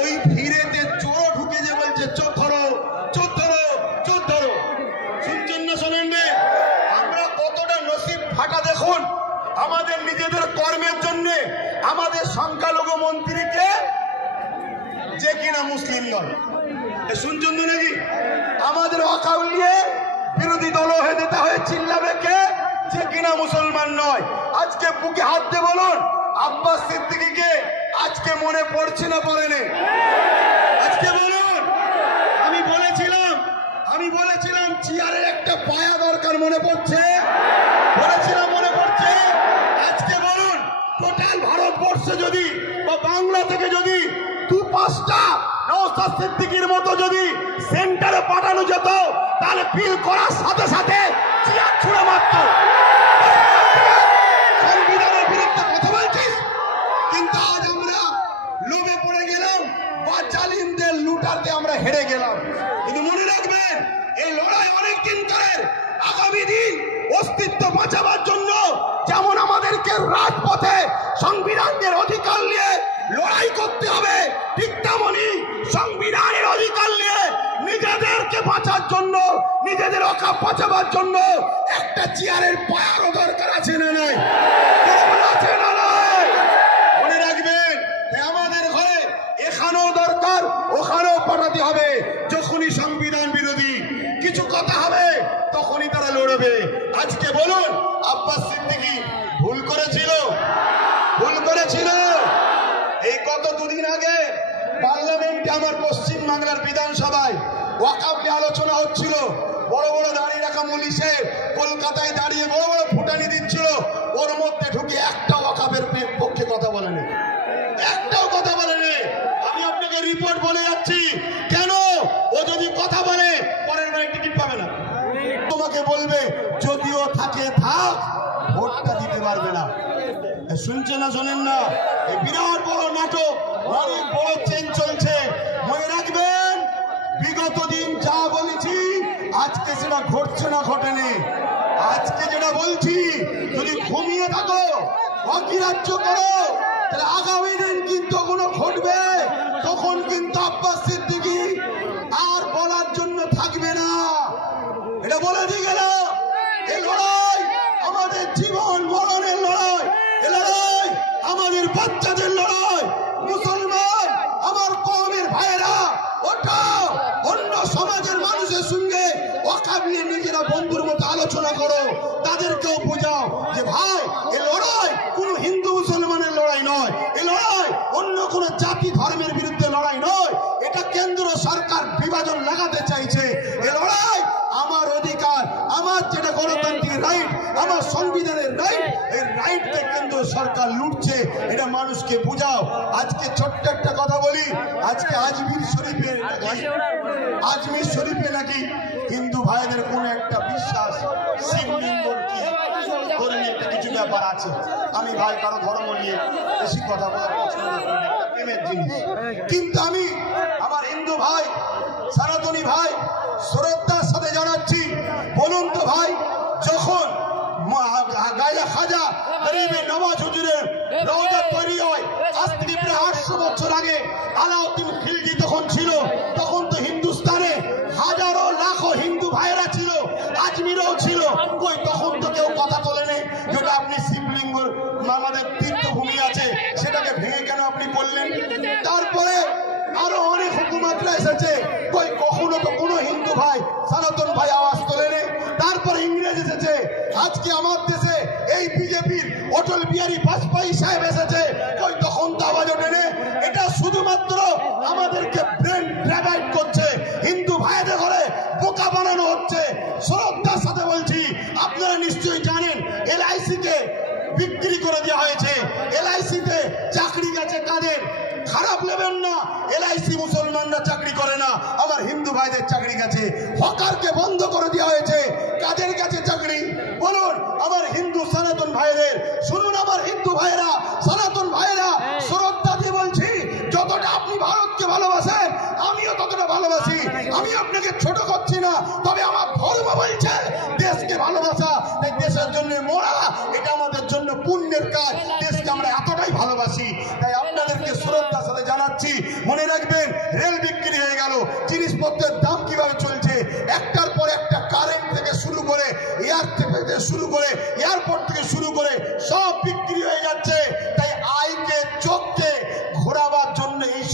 ওই ভিড়েতে চোর ঢুকে যে বলছে চোর ধরো চোর ধরো চোর ধরো। শুনছেন না শোনেন না? আমরা কতটা নসিব ফাটা দেখুন, আমাদের নিজেদের কর্মের জন্য আমাদের সংখ্যালঘু মন্ত্রীকে যে কিনা মুসলিম নয়, শুনছেন তো নাকি? আমাদের অকাউলিয়ে বিরোধী দল হয়ে যেতে হয়ে চিল্লাবে কে? যে কিনা মুসলমান নয়। আজকে বুকে হাত দিয়ে বলুন, আব্বাস সিদ্দিকীকে আজকে মনে পড়ছে না পড়েনি? আজকে বলুন। আমি বলেছিলাম চেয়ারের একটা পায়া দরকার, মনে পড়ছে? বলেছিলাম মনে পড়ছে? আজকে বলুন, টোটাল ভারতবর্ষে যদি বা বাংলা থেকে যদি 2-5টা নওশাদ সিদ্দিকীর মতো যদি সেন্টারে পাঠানো যেত, তাহলে বিল করার সাথে সাথে চেয়ার ছুঁড়ে মারত। সংবিধানের বিরুদ্ধে কথা বলছিস, কিন্তু আজ আমরা লোভে পড়ে গেলাম বা জালিমদের লুটাতে আমরা হেরে গেলাম। কিন্তু মনে রাখবেন, এই লড়াই অনেক দিন ধরে। আগামী দিন অস্তিত্ব বাঁচাবার জন্য যেমন আমাদেরকে রাজপথে সংবিধানের অধিকার নিয়ে লড়াই করতে হবে, ঠিক তেমনি সংবিধানের অধিকার নিয়ে নিজেদেরকে বাঁচার জন্য, নিজেদের অকাপ বাঁচাবার জন্য একটা চেয়ারের পায়ারও দরকার আছে না নাই? আছে না নাই? মনে রাখবেন, আমাদের ঘরে এখানেও দরকার, ওখানেও পাঠাতে হবে। যখনই সংবিধান বিরোধী কিছু কথা হবে, তখনই তারা লড়বে। আজকে বলুন, আব্বাস সিদ্দিকী ভুল করেছিল? এই গত দুদিন আগে পার্লামেন্টে আমার পশ্চিম বাংলার বিধানসভায় ওয়াকফ নিয়ে আলোচনা হচ্ছিল। বড় বড় দাঁড়িয়ে রাখা মুলিশে কলকাতায় দাঁড়িয়ে বড় বড় ফুটানি দিচ্ছিল, ওর মধ্যে ঢুকে একটা ওয়াকফের পক্ষে কথা বলেনি, একটাও কথা বলেনি। আমি আপনাকে রিপোর্ট বলে যাচ্ছি, কেন? ও যদি কথা বলে পরের বারে টিকিট পাবে না, তোমাকে বলবে যদিও থাকে থাক, ভোটটা দিতে পারবে না। শুনছে না শোনেন না? এই বিরাট বড় নাটক, অনেক বড় চেঞ্জ চলছে। মনে রাখবেন, বিগত দিন যা বলেছি আজকে সেটা ঘটছে না ঘটেনি। আজকে যেটা বলছি, যদি ঘুমিয়ে থাকো, অগ্রাহ্য করো, তাহলে আগামী দিন কিন্তু কোনো ঘটবে। তখন কিন্তু আব্বাস সিদ্দিকী আর বলার জন্য থাকবে না। এটা বলে দিয়ে গেল, এই লড়াই আমাদের জীবন মরণের লড়াই, এই লড়াই আমাদের বাচ্চাদের লড়াই। মুসলমান আমার কওমের ভাইয়েরা, ওটা অন্য সমাজের মানুষের সঙ্গে ওয়াকফ নিয়ে নিজেরা বন্ধুর মতো আলোচনা করো, তাদেরকেও বোঝাও যে ভাই, এই লড়াই কোন হিন্দু মুসলমানের লড়াই নয়, এই লড়াই অন্য কোন জাতি ধর্মের বিরুদ্ধে লড়াই নয়। এটা কেন্দ্র সরকার বিভাজন লাগাতে চাইছে। এই লড়াই আমার অধিকার, আমার যেটা গণতান্ত্রিক রাইট, আমার সংবিধানের রাইট, এই রাইটকে কেন্দ্র সরকার লুটছে, এটা মানুষকে বোঝাও। আজকে ছোট্ট একটা কথা বলি, আজকে আজমির শরীফে নাকি হিন্দু ভাইদের কোন একটা বিশ্বাস শিবলিঙ্গর কি করে নিয়ে একটা কিছু ব্যাপার আছে। আমি ভাই কারো ধর্ম নিয়ে বেশি কথা বলা পছন্দ করি না, প্রেমের জিনিস। কিন্তু আমি আমার হিন্দু ভাই, সনাতনী ভাই শ্রদ্ধার সাথে জানাচ্ছি, বলুন তো ভাই, যখন গায়ে খাজা গরিবে নওয়াজ হুজুরের রওজা তৈরি হয়, আজ থেকে প্রায় 800 বছর আগে আলাউদ্দিন খিলজি তখন ছিল, তখন তো হিন্দুস্তানে হাজারো লাখো হিন্দু ভাইয়েরা ছিল, আজমিরেও ছিল। কই তখন তো কেউ কথা তোলেনি, যেটা আপনি শিবলিঙ্গ আমাদের তীর্থভূমি আছে, সেটাকে ভেঙে কেন আপনি বললেন? তারপরে আরো অনেক হুকুমতরা এসেছে, কই কখনো তো কোনো হিন্দু ভাই, সনাতন ভাই আওয়াজ তোলেনি। তারপর ইংরেজ এসেছে, আজকে আমার দেশে এই বিজেপির অটল বিহারী বাজপেয়ী সাহেব এসেছে, কই তখন তো আওয়াজ ওঠেনি। এটা শুধুমাত্র আমাদেরকে ব্রেন ড্রাইভ করছে, হিন্দু ভাইদের ঘরে বোকা বানানো হচ্ছে। শ্রদ্ধার সাথে বলছি, আপনারা নিশ্চয়ই জানেন LIC কে বিক্রি করে দেওয়া হয়েছে। LIC তে চাকরি গেছে কাদের? খারাপ নেবেন না, LIC মুসলমানরা চাকরি করে না, আমার হিন্দু ভাইদের চাকরি গেছে। হকারকে বন্ধ করে দেওয়া হয়েছে, কাদের কাছে চাকরি বলুন? আমার হিন্দু সনাতন ভাইদের। শুনুন আমার হিন্দু ভাইরা, সনাতন ভাইরা, শ্রদ্ধা দিয়ে বলছি, যতটা আপনি ভারতকে ভালোবাসেন আমিও ততটা ভালোবাসি। আমি আপনাকে ছোট করছি না, তবে আমার ধর্ম বলছে দেশকে ভালোবাসা, এই দেশের জন্য মরা, এটা আমাদের জন্য পুণ্যের কাজ। দেশকে আমরা এতটাই ভালোবাসি, তাই আপনাদেরকে শ্রদ্ধার সাথে জানাচ্ছি, মনে রাখবেন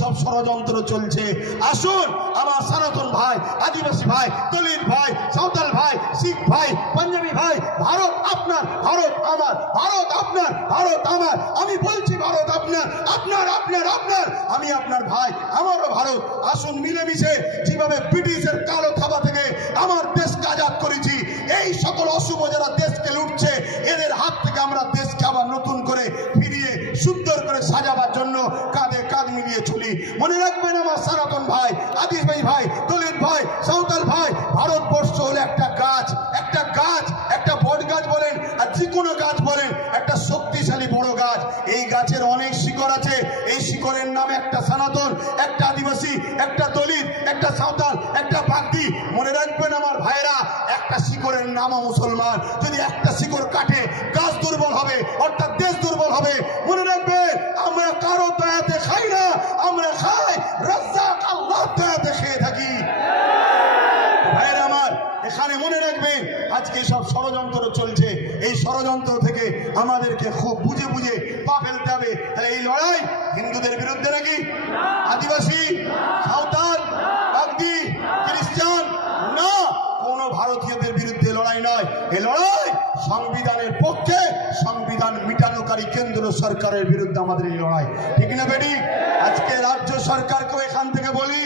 সব ষড়যন্ত্র চলছে। আসুন আমার সনাতন ভাই, আদিবাসী ভাই, দলিত ভাই, সাঁওতাল ভাই, শিখ ভাই, পাঞ্জাবি ভাই, ভারত আপনার, ভারত আমার, ভারত আপনার, ভারত আমার। আমি বলছি ভারত আপনার, আপনার আপনার আপনার, আমি আপনার ভাই, আমারও ভারত। আসুন মিলেমিশে যেভাবে ব্রিটিশের কালো থাবা থেকে আমার দেশকে আজাদ করেছি, এই সকল অশুভ যারা দেশকে লুটছে এদের হাত থেকে আমরা দেশকে আবার নতুন করে ফিরিয়ে সুন্দর করে সাজাবার জন্য কাঁধে কাঁধ মিলিয়ে চলি। মনে রাখবেন আমার সনাতন ভাই, আদিবাসী ভাই, দলিত ভাই, সাঁওতাল ভাই, ভারতবর্ষ হলো একটা গাছ, একটা গাছ, একটা বট গাছ বলেন আর যে কোনো গাছ বলেন, একটা শক্তিশালী বড় গাছ। এই গাছের অনেক শিকড় আছে, এই শিকড়ের নাম একটা সনাতন, একটা আদিবাসী, একটা দলিত, একটা সাঁওতাল, একটা বাগদি। মনে রাখবেন আমার ভাইরা, একটা শিকড়ের নামও মুসলমান। যদি একটা শিকড় কাটে গাছ দুর্বল হবে, অর্থাৎ দেশ দুর্বল হবে। মনে রাখবেন আমরা কারো দয়াতে খাই না, আমরা খাই রাজ্জাক আল্লাহর দয়াতে খেয়ে থাকি। ভাইরা আমার, এখানে মনে রাখবেন আজকে সব ষড়যন্ত্র চলছে, এই ষড়যন্ত্র থেকে আমাদেরকে খুব বুঝে বুঝে পা ফেলতে হবে। তাহলে এই লড়াই হিন্দুদের বিরুদ্ধে নাকি? আদিবাসী, সাঁওতাল, বাগদি, খ্রিস্টান না, কোন ভারতীয়দের বিরুদ্ধে লড়াই নয়। এই লড়াই সংবিধানের পক্ষে, সংবিধান মিটানোকারী কেন্দ্র সরকারের বিরুদ্ধে আমাদের এই লড়াই, ঠিক না বেটি? আজকে রাজ্য সরকারকেও এখান থেকে বলি,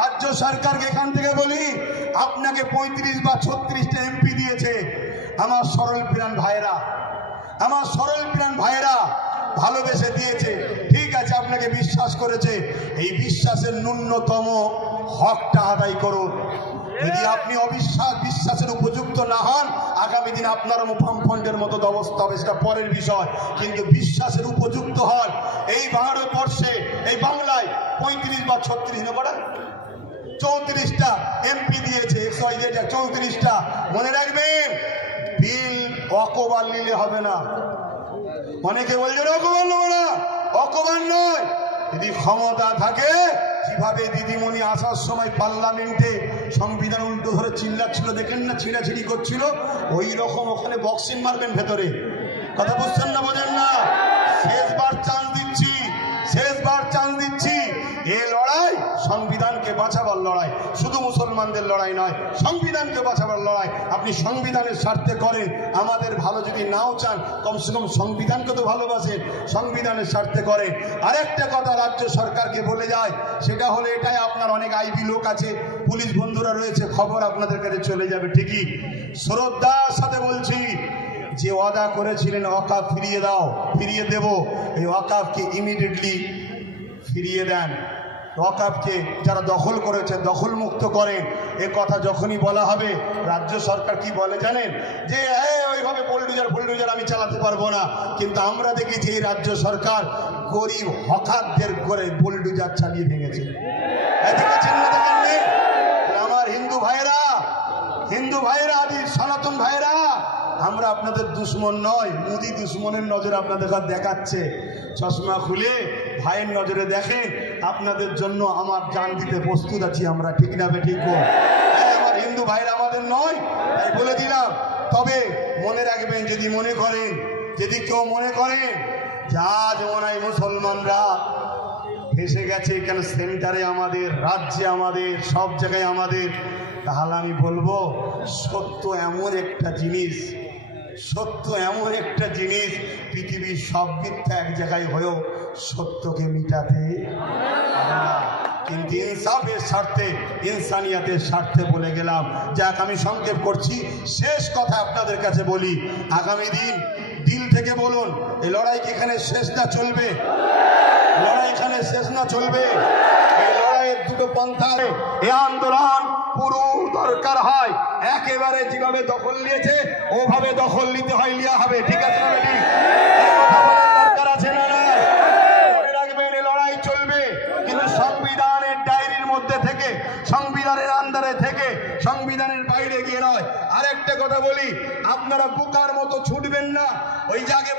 রাজ্য সরকারকে এখান থেকে বলি, আপনাকে 35 বা 36টা এমপি দিয়েছে আমার সরল প্রাণ ভাইরা, আমার সরল প্রাণ ভাইরা ভালোবেসে দিয়েছে, ঠিক আছে, আপনাকে বিশ্বাস করেছে। এই বিশ্বাসের ন্যূনতম হকটা আদায় করুন। যদি আপনি বিশ্বাসের উপযুক্ত না হন, আগামী দিন আপনার বামফ্রন্টের মতো অবস্থা হবে, সেটা পরের বিষয়। কিন্তু বিশ্বাসের উপযুক্ত হন। এই ভারতবর্ষে, এই বাংলায় 35 বা 34টা এমপি দিয়েছে, 34টা। মনে রাখবেন, বিল অকবার নিলে হবে না। অনেকে বলছেন অকবার নেব না, অকবার নয়। যদি ক্ষমতা থাকে, কিভাবে দিদিমণি আসার সময় পার্লামেন্টে সংবিধান উল্টো ধরে চিল্লাচ্ছিল, দেখেন না, ছিঁড়াছিড়ি করছিল, ওই রকম ওখানে বক্সিং মারবেন ভেতরে। কথা বুঝছেন না, বোঝেন না? শেষবার চান্স দিচ্ছি, শেষবার চান্স দিচ্ছি। এই লড়াই সংবিধানকে বাঁচাবার লড়াই, শুধু মুসলমানদের লড়াই নয়, সংবিধানকে বাঁচাবার লড়াই। আপনি সংবিধানের স্বার্থে করেন, আমাদের ভালো যদি নাও চান, কমসে কম সংবিধানকে তো ভালোবাসেন, সংবিধানের স্বার্থে করেন। আরেকটা কথা রাজ্য সরকারকে বলে যায়, সেটা হলো এটাই, আপনার অনেক আইবি লোক আছে, পুলিশ বন্ধুরা রয়েছে, খবর আপনাদের কাছে চলে যাবে ঠিকই। শ্রদ্ধার সাথে বলছি, যে ওয়াদা করেছিলেন ওয়াকাফ ফিরিয়ে দাও, ফিরিয়ে দেব, এই ওয়াকাফকে ইমিডিয়েটলি ফিরিয়ে দেন। ওয়াকাফকে যারা দখল করেছে দখল মুক্ত করেন। এ কথা যখনই বলা হবে, রাজ্য সরকার কি বলে জানেন? যে ওইভাবে বুলডোজার আমি চালাতে পারবো না। কিন্তু আমরা দেখেছি এই রাজ্য সরকার গরিব হকারদের করে বুলডোজার চালিয়ে ভেঙেছে। দেখেছেন না? দেখেননি? আমার হিন্দু ভাইরা, হিন্দু ভাইরা, আদি সনাতন ভাইরা, আমরা আপনাদের দুশ্মন নয়। মোদি দুশ্মনের নজরে আপনাদের দেখাচ্ছে। চশমা খুলে ভাইয়ের নজরে দেখেন, আপনাদের জন্য আমার জান দিতে প্রস্তুত আছি আমরা, ঠিক না বেঠিক? আমার হিন্দু ভাইরা আমাদের নয়, তাই বলে দিলাম। তবে মনে রাখবেন, যদি মনে করেন, যদি কেউ মনে করেন যা যেমন মুসলমানরা ফেসে গেছে এখানে, সেন্টারে আমাদের, রাজ্যে আমাদের, সব জায়গায় আমাদের, তাহলে আমি বলবো সত্য এমন একটা জিনিস, সত্য এমন একটা জিনিস, পৃথিবীর সব মিথ্যা এক জায়গায় হয়েও সত্যকে মিটাতে পারে না। কিন্তু ইনসাফের স্বার্থে, ইনসানিয়াতের স্বার্থে বলে গেলাম। যাক, আমি সংক্ষেপ করছি, শেষ কথা আপনাদের কাছে বলি, আগামী দিন দিল থেকে বলুন, এই লড়াই কি এখানে শেষ না চলবে? লড়াই এখানে শেষ না চলবে? এই লড়াইয়ের দুটো পন্থা, এই আন্দোলন পুরো দরকার হয় একেবারে যেভাবে দখল নিয়েছে ওভাবে দখল নিতে হয়, লিয়া হবে, ঠিক আছে না বেটি? দরকার আছে না? মনে রাখবেন, এই লড়াই চলবে, কিন্তু সংবিধানের ডায়েরির মধ্যে থেকে, সংবিধানের আন্ডারে থেকে, সংবিধানের বাইরে গিয়ে নয়। আরেকটা কথা বলি, আপনারা বোকার মতো ছুটবেন না। ওই জায়গায়